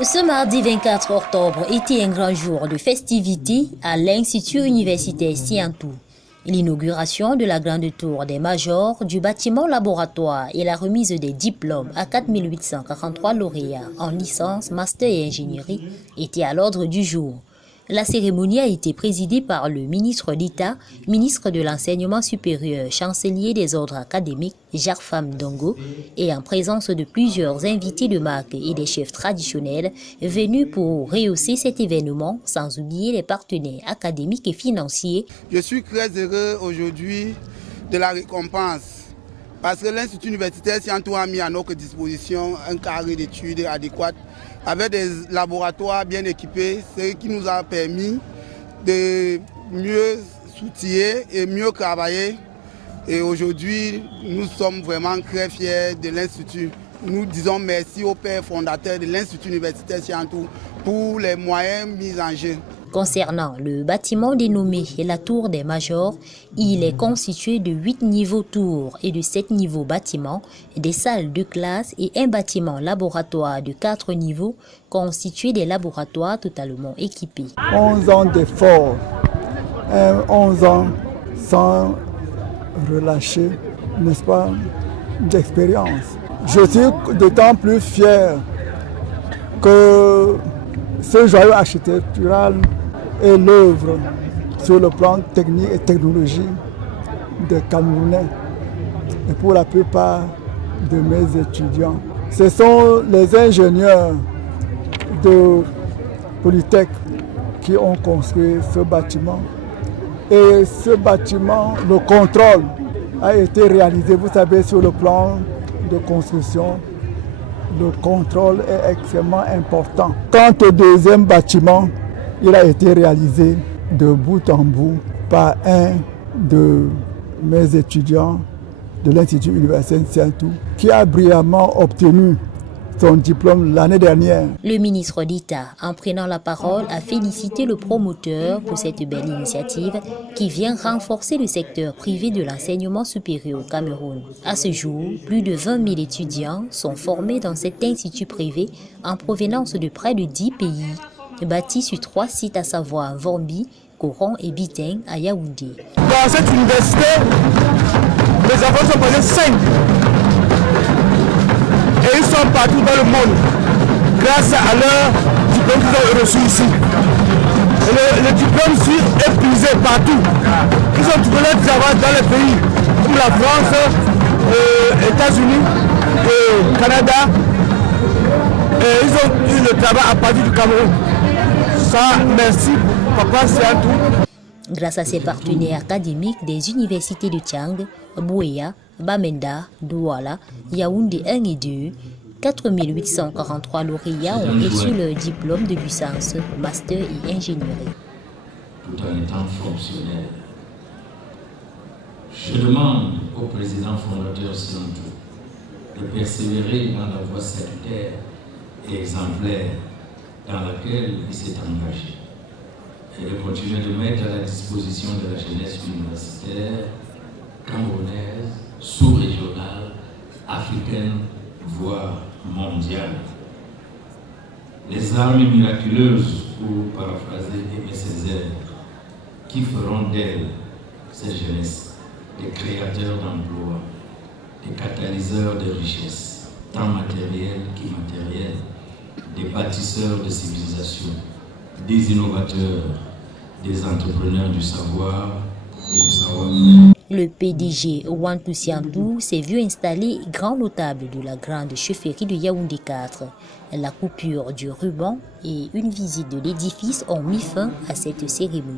Ce mardi 24 octobre était un grand jour de festivité à l'Institut universitaire Siantou. L'inauguration de la grande tour des majors, du bâtiment laboratoire et la remise des diplômes à 4843 lauréats en licence, master et ingénierie étaient à l'ordre du jour. La cérémonie a été présidée par le ministre d'État, ministre de l'Enseignement supérieur, chancelier des ordres académiques, Jarfam Dongo, et en présence de plusieurs invités de marque et des chefs traditionnels venus pour rehausser cet événement, sans oublier les partenaires académiques et financiers. Je suis très heureux aujourd'hui de la récompense parce que l'Institut universitaire Siantou a mis à notre disposition un carré d'études adéquat avec des laboratoires bien équipés, ce qui nous a permis de mieux s'outiller et mieux travailler. Et aujourd'hui, nous sommes vraiment très fiers de l'Institut. Nous disons merci au père fondateur de l'Institut universitaire Siantou pour les moyens mis en jeu. Concernant le bâtiment dénommé la Tour des Majors, il est constitué de 8 niveaux tours et de 7 niveaux bâtiments, des salles de classe et un bâtiment laboratoire de 4 niveaux constitué des laboratoires totalement équipés. 11 ans d'efforts, 11 ans sans relâcher, n'est-ce pas, d'expérience. Je suis d'autant plus fier que ce joyau architectural est l'œuvre sur le plan technique et technologique des Camerounais et pour la plupart de mes étudiants. Ce sont les ingénieurs de Polytech qui ont construit ce bâtiment. Et ce bâtiment, le contrôle a été réalisé, vous savez, sur le plan de construction. Le contrôle est extrêmement important. Quant au deuxième bâtiment, il a été réalisé de bout en bout par un de mes étudiants de l'Institut universitaire Siantou qui a brillamment obtenu son diplôme l'année dernière. Le ministre d'État, en prenant la parole, a félicité le promoteur pour cette belle initiative qui vient renforcer le secteur privé de l'enseignement supérieur au Cameroun. À ce jour, plus de 20 000 étudiants sont formés dans cet institut privé en provenance de près de 10 pays, bâti sur 3 sites à savoir Vormbi, Coron et Biteng à Yaoundé. Dans cette université, les enfants sont passés 5. Et ils sont partout dans le monde grâce à leur diplôme qu'ils ont reçu ici. Le diplôme ici est puisé partout. Ils ont trouvé leur travail dans les pays comme la France, les États-Unis, le Canada. Et ils ont eu le travail à partir du Cameroun. Ça, merci, papa, c'est à tout. Grâce à ses partenaires académiques des universités de Tiang, Bouéa, Bamenda, Douala, Yaoundé 1 et 2, 4843 lauréats ont reçu leur diplôme de licence, master et ingénierie. Tout en étant fonctionnaire, je demande au président fondateur Siantou de persévérer dans la voie salutaire et exemplaire dans laquelle il s'est engagé et de continuer de mettre à la disposition de la jeunesse universitaire camerounaise, sous-régionale, africaine, voire mondiale. Les armes miraculeuses, pour paraphraser Aimé Césaire, qui feront d'elle, cette jeunesse, des créateurs d'emplois, des catalyseurs de richesses, tant matérielles qu'immatérielles, des bâtisseurs de civilisation, des innovateurs, des entrepreneurs du savoir et du savoir-faire. Le PDG Wantou Siantou s'est vu installer grand notable de la grande chefferie de Yaoundé 4. La coupure du ruban et une visite de l'édifice ont mis fin à cette cérémonie.